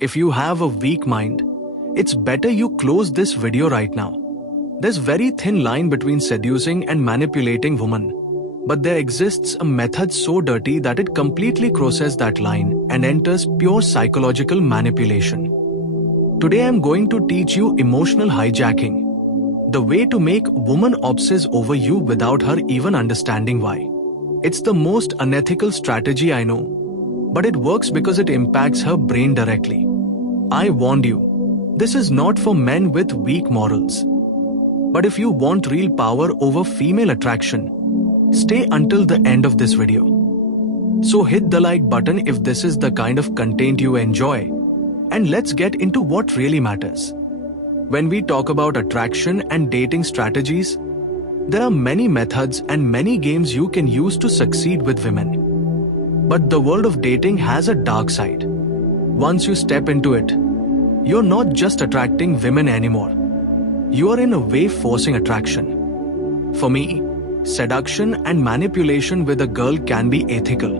If you have a weak mind, it's better you close this video right now. There's very thin line between seducing and manipulating women, but there exists a method so dirty that it completely crosses that line and enters pure psychological manipulation. Today I'm going to teach you emotional hijacking, the way to make woman obsess over you without her even understanding why. It's the most unethical strategy I know, but it works because it impacts her brain directly. I warned you, this is not for men with weak morals. But if you want real power over female attraction, stay until the end of this video. So hit the like button if this is the kind of content you enjoy, and let's get into what really matters. When we talk about attraction and dating strategies, there are many methods and many games you can use to succeed with women. But the world of dating has a dark side. Once you step into it, you're not just attracting women anymore. You are in a way forcing attraction. For me, seduction and manipulation with a girl can be ethical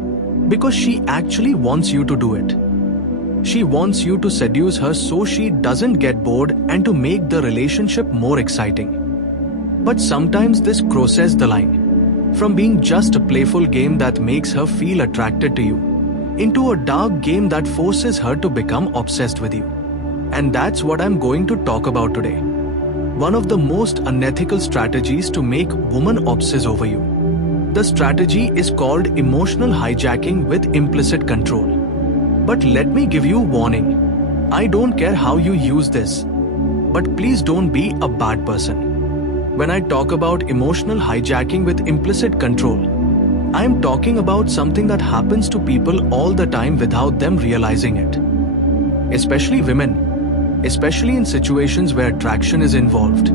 because she actually wants you to do it. She wants you to seduce her so she doesn't get bored and to make the relationship more exciting. But sometimes this crosses the line from being just a playful game that makes her feel attracted to you into a dark game that forces her to become obsessed with you. And that's what I'm going to talk about today. One of the most unethical strategies to make women obsess over you. The strategy is called emotional hijacking with implicit control. But let me give you a warning. I don't care how you use this, but please don't be a bad person. When I talk about emotional hijacking with implicit control, I am talking about something that happens to people all the time without them realizing it. Especially women, especially in situations where attraction is involved.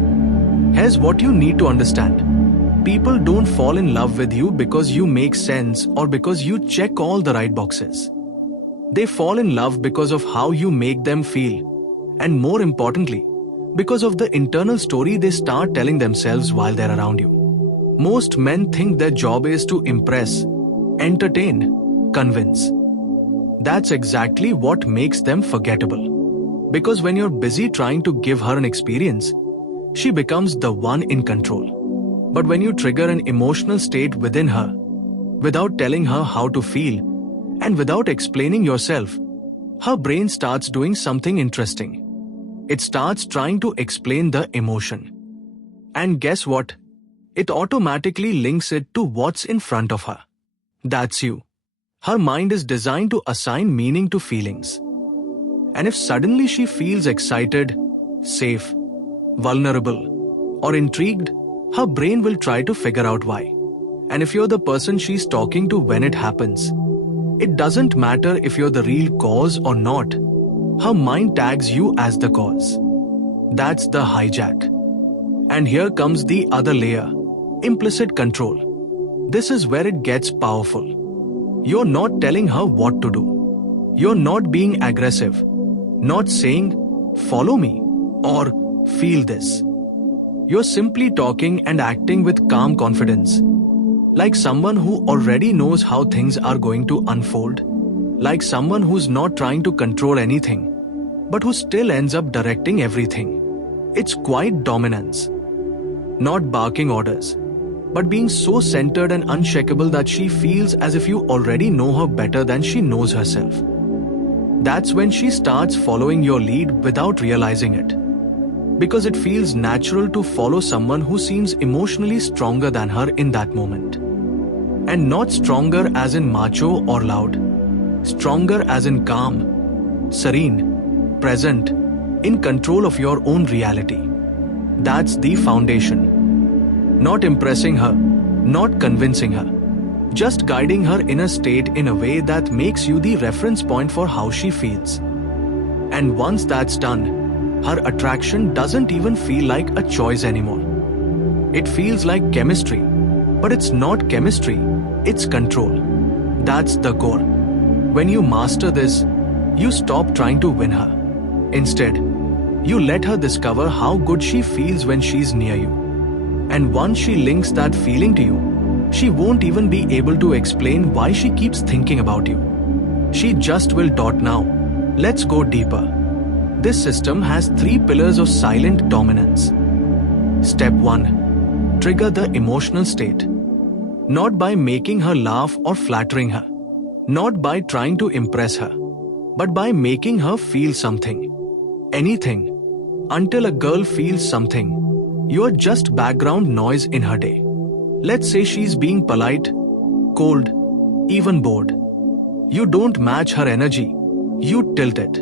Here's what you need to understand. People don't fall in love with you because you make sense or because you check all the right boxes. They fall in love because of how you make them feel, and more importantly, because of the internal story they start telling themselves while they're around you. Most men think their job is to impress, entertain, convince. That's exactly what makes them forgettable. Because when you're busy trying to give her an experience, she becomes the one in control. But when you trigger an emotional state within her, without telling her how to feel, and without explaining yourself, her brain starts doing something interesting. It starts trying to explain the emotion. And guess what? It automatically links it to what's in front of her. That's you. Her mind is designed to assign meaning to feelings. And if suddenly she feels excited, safe, vulnerable, or intrigued, her brain will try to figure out why. And if you're the person she's talking to when it happens, it doesn't matter if you're the real cause or not. Her mind tags you as the cause. That's the hijack. And here comes the other layer, implicit control. This is where it gets powerful. You're not telling her what to do. You're not being aggressive. Not saying, follow me, or feel this. You're simply talking and acting with calm confidence. Like someone who already knows how things are going to unfold. Like someone who's not trying to control anything, but who still ends up directing everything. It's quite dominance. Not barking orders, but being so centered and unshakable that she feels as if you already know her better than she knows herself. That's when she starts following your lead without realizing it. Because it feels natural to follow someone who seems emotionally stronger than her in that moment. And not stronger as in macho or loud. Stronger as in calm, serene, present, in control of your own reality. That's the foundation. Not impressing her, not convincing her. Just guiding her inner state in a way that makes you the reference point for how she feels. And once that's done, her attraction doesn't even feel like a choice anymore. It feels like chemistry, but it's not chemistry, it's control. That's the core. When you master this, you stop trying to win her. Instead, you let her discover how good she feels when she's near you. And once she links that feeling to you, she won't even be able to explain why she keeps thinking about you. She just will. Now, Let's go deeper. This system has 3 pillars of silent dominance. Step 1. Trigger the emotional state. Not by making her laugh or flattering her. Not by trying to impress her. But by making her feel something. Anything. Until a girl feels something, you're just background noise in her day. Let's say she's being polite, cold, even bored. You don't match her energy. You tilt it.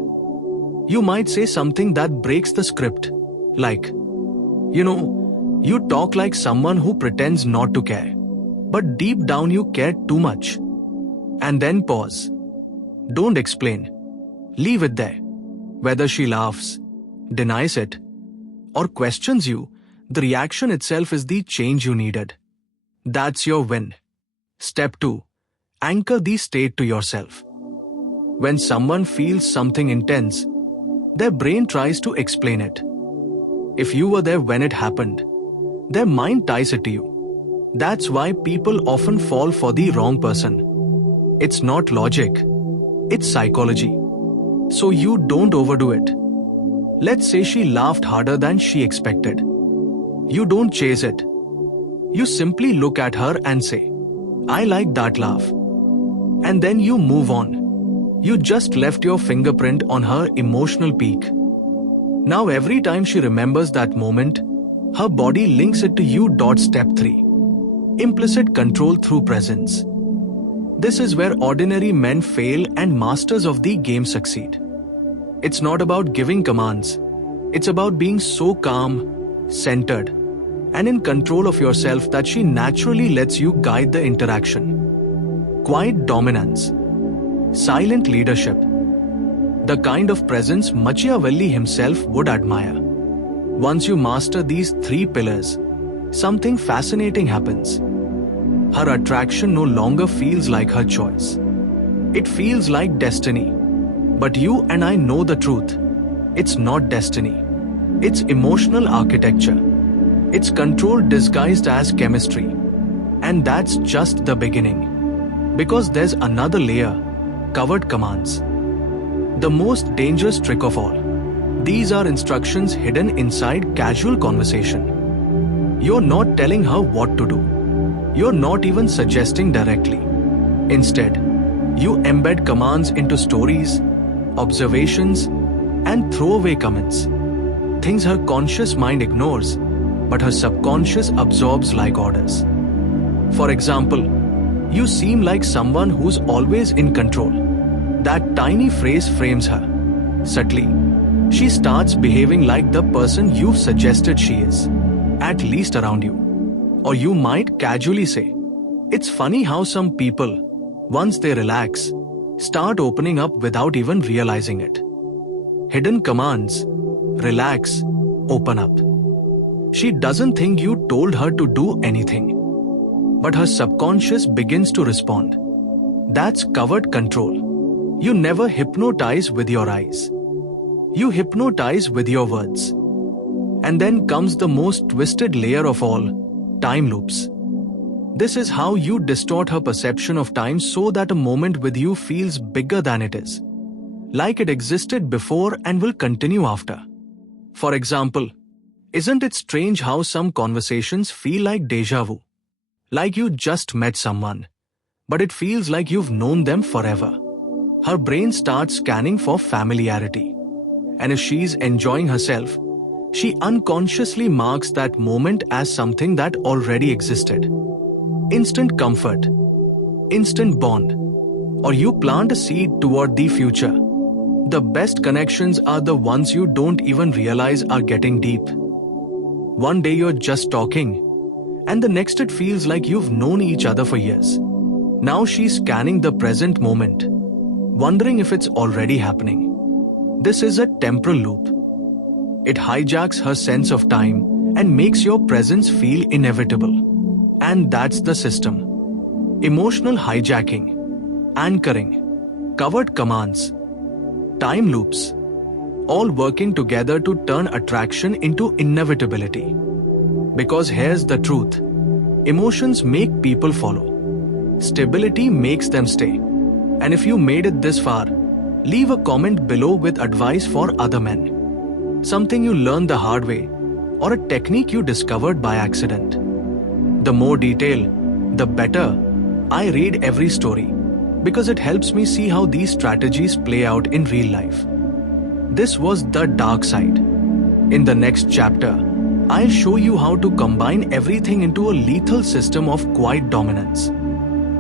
You might say something that breaks the script. Like, you talk like someone who pretends not to care. But deep down you care too much. And then pause. Don't explain. Leave it there. Whether she laughs, denies it, or questions you, the reaction itself is the change you needed. That's your win. Step 2. Anchor the state to yourself. When someone feels something intense, their brain tries to explain it. If you were there when it happened, their mind ties it to you. That's why people often fall for the wrong person. It's not logic. It's psychology. So you don't overdo it. Let's say she laughed harder than she expected. You don't chase it. You simply look at her and say, I like that laugh. And then you move on. You just left your fingerprint on her emotional peak. Now every time she remembers that moment, her body links it to you. Step 3. Implicit control through presence. This is where ordinary men fail and masters of the game succeed. It's not about giving commands. It's about being so calm, centered, and in control of yourself that she naturally lets you guide the interaction. Quiet dominance. Silent leadership. The kind of presence Machiavelli himself would admire. Once you master these 3 pillars, something fascinating happens. Her attraction no longer feels like her choice. It feels like destiny. But you and I know the truth. It's not destiny. It's emotional architecture. It's control disguised as chemistry. And that's just the beginning. Because there's another layer, covered commands. The most dangerous trick of all. These are instructions hidden inside casual conversation. You're not telling her what to do. You're not even suggesting directly. Instead, you embed commands into stories, observations, and throwaway comments. Things her conscious mind ignores, but her subconscious absorbs like orders. For example, you seem like someone who's always in control. That tiny phrase frames her. Subtly, she starts behaving like the person you've suggested she is, at least around you. Or you might casually say, it's funny how some people, once they relax, start opening up without even realizing it. Hidden commands. Relax. Open up. She doesn't think you told her to do anything. But her subconscious begins to respond. That's covert control. You never hypnotize with your eyes. You hypnotize with your words. And then comes the most twisted layer of all, time loops. This is how you distort her perception of time so that a moment with you feels bigger than it is. Like it existed before and will continue after. For example, isn't it strange how some conversations feel like déjà vu? Like you just met someone, but it feels like you've known them forever. Her brain starts scanning for familiarity. And if she's enjoying herself, she unconsciously marks that moment as something that already existed. Instant comfort, instant bond, or you plant a seed toward the future. The best connections are the ones you don't even realize are getting deep. One day you're just talking, and the next it feels like you've known each other for years. Now she's scanning the present moment, wondering if it's already happening. This is a temporal loop. It hijacks her sense of time and makes your presence feel inevitable. And that's the system. Emotional hijacking, anchoring, covert commands, time loops, all working together to turn attraction into inevitability. Because here's the truth. Emotions make people follow. Stability makes them stay. And if you made it this far, Leave a comment below with advice for other men. Something you learned the hard way, or a technique you discovered by accident. The more detail, the better. I read every story because it helps me see how these strategies play out in real life. This was the dark side. In the next chapter, I'll show you how to combine everything into a lethal system of quiet dominance.